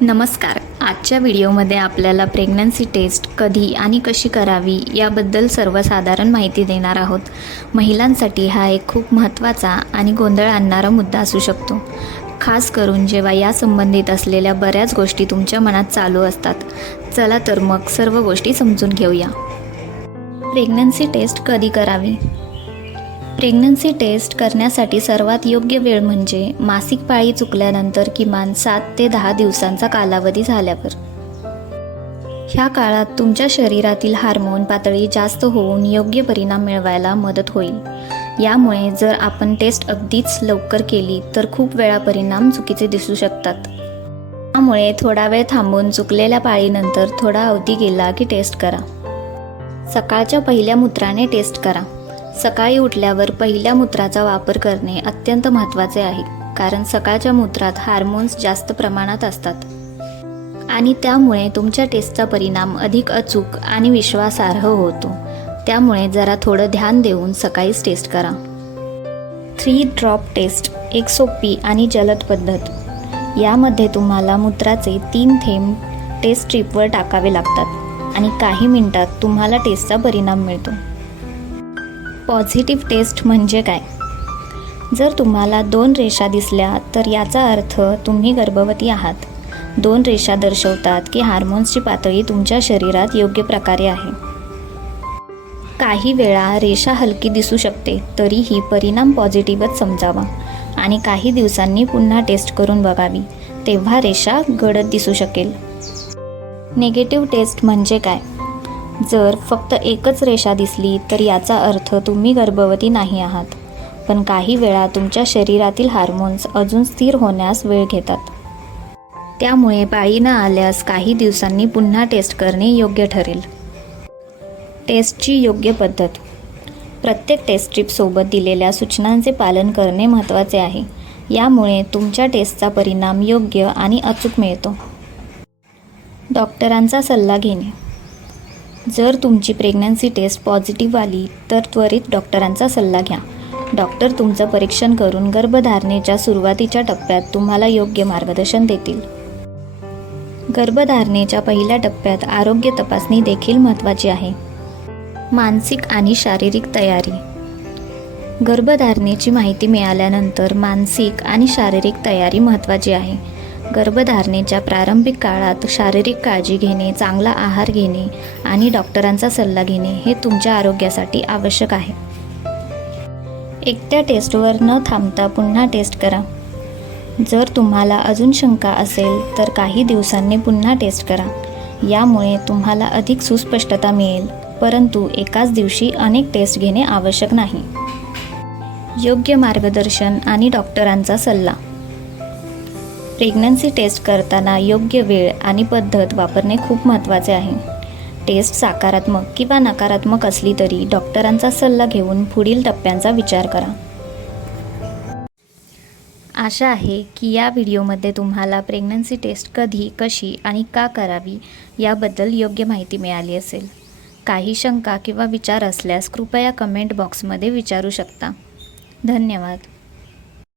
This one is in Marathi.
नमस्कार. आजच्या व्हिडिओमध्ये आपल्याला प्रेग्नन्सी टेस्ट कधी आणि कशी करावी याबद्दल सर्वसाधारण माहिती देणार आहोत. महिलांसाठी हा एक खूप महत्त्वाचा आणि गोंधळ आणणारा मुद्दा असू शकतो. खास करून जेव्हा या संबंधित असलेल्या बऱ्याच गोष्टी तुमच्या मनात चालू असतात. चला तर मग सर्व गोष्टी समजून घेऊया. प्रेग्नन्सी टेस्ट कधी करावी? प्रेग्नन्सी टेस्ट करण्यासाठी सर्वात योग्य वेळ म्हणजे मासिक पाळी चुकल्यानंतर किमान सात ते दहा दिवसांचा कालावधी झाल्यावर. ह्या काळात तुमच्या शरीरातील हार्मोन पातळी जास्त होऊन योग्य परिणाम मिळवायला मदत होईल. यामुळे जर आपण टेस्ट अगदीच लवकर केली तर खूप वेळा परिणाम चुकीचे दिसू शकतात. त्यामुळे थोडा वेळ थांबून चुकलेल्या पाळीनंतर थोडा अवधी गेला की टेस्ट करा. सकाळच्या पहिल्या मूत्राने टेस्ट करा. सकाळी उठल्यावर पहिल्या मूत्राचा वापर करणे अत्यंत महत्त्वाचे आहे कारण सकाळच्या मूत्रात हार्मोन्स जास्त प्रमाणात असतात. आणि त्यामुळे तुमच्या टेस्टचा परिणाम अधिक अचूक आणि विश्वासार्ह होतो. त्यामुळे जरा थोडं ध्यान देऊन सकाळीच टेस्ट करा. थ्री ड्रॉप टेस्ट एक सोपी आणि जलद पद्धत. यामध्ये तुम्हाला मूत्राचे तीन थेंब टेस्ट ट्रीपवर टाकावे लागतात आणि काही मिनिटात तुम्हाला टेस्टचा परिणाम मिळतो. पॉझिटिव्ह टेस्ट म्हणजे काय? जर तुम्हाला दोन रेषा दिसल्या तर याचा अर्थ तुम्ही गर्भवती आहात. दोन रेषा दर्शवतात की हार्मोन्सची पातळी तुमच्या शरीरात योग्य प्रकारे आहे. काही वेळा रेषा हलकी दिसू शकते तरीही परिणाम पॉझिटिव्हच समजावा. आणि काही दिवसांनी पुन्हा टेस्ट करून बघावी तेव्हा रेषा गडद दिसू शकेल. निगेटिव्ह टेस्ट म्हणजे काय? जर फक्त एकच रेषा दिसली तर याचा अर्थ तुम्ही गर्भवती नाही आहात. पण काही वेळा तुमच्या शरीरातील हार्मोन्स अजून स्थिर होण्यास वेळ घेतात. त्यामुळे पाळी न आल्यास काही दिवसांनी पुन्हा टेस्ट करणे योग्य ठरेल. टेस्टची योग्य पद्धत. प्रत्येक टेस्ट ट्रीपसोबत दिलेल्या सूचनांचे पालन करणे महत्त्वाचे आहे. यामुळे तुमच्या टेस्टचा परिणाम योग्य आणि अचूक मिळतो. डॉक्टरांचा सल्ला घेणे. जर तुमची प्रेग्नन्सी टेस्ट पॉझिटिव्ह आली तर त्वरित डॉक्टरांचा सल्ला घ्या. डॉक्टर तुमचं परीक्षण करून गर्भधारणेच्या सुरुवातीच्या टप्प्यात तुम्हाला योग्य मार्गदर्शन देतील. गर्भधारणेच्या पहिल्या टप्प्यात आरोग्य तपासणी देखील महत्त्वाची आहे. मानसिक आणि शारीरिक तयारी. गर्भधारणेची माहिती मिळाल्यानंतर मानसिक आणि शारीरिक तयारी महत्त्वाची आहे. गर्भधारणेच्या प्रारंभिक काळात शारीरिक काळजी घेणे चांगला आहार घेणे आणि डॉक्टरांचा सल्ला घेणे हे तुमच्या आरोग्यासाठी आवश्यक आहे. एकट्या टेस्टवर न थांबता पुन्हा टेस्ट करा. जर तुम्हाला अजून शंका असेल तर काही दिवसांनी पुन्हा टेस्ट करा. यामुळे तुम्हाला अधिक सुस्पष्टता मिळेल परंतु एकाच दिवशी अनेक टेस्ट घेणे आवश्यक नाही. योग्य मार्गदर्शन आणि डॉक्टरांचा सल्ला. प्रेग्नन्सी टेस्ट करताना योग्य वेळ आणि पद्धत वापरणे खूप महत्त्वाचे आहे. टेस्ट सकारात्मक किंवा नकारात्मक असली तरी डॉक्टरांचा सल्ला घेऊन पुढील टप्प्यांचा विचार करा. आशा आहे की या व्हिडिओमध्ये तुम्हाला प्रेग्नन्सी टेस्ट कधी कशी आणि का करावी याबद्दल योग्य माहिती मिळाली असेल. काही शंका किंवा विचार असल्यास कृपया कमेंट बॉक्समध्ये विचारू शकता. धन्यवाद.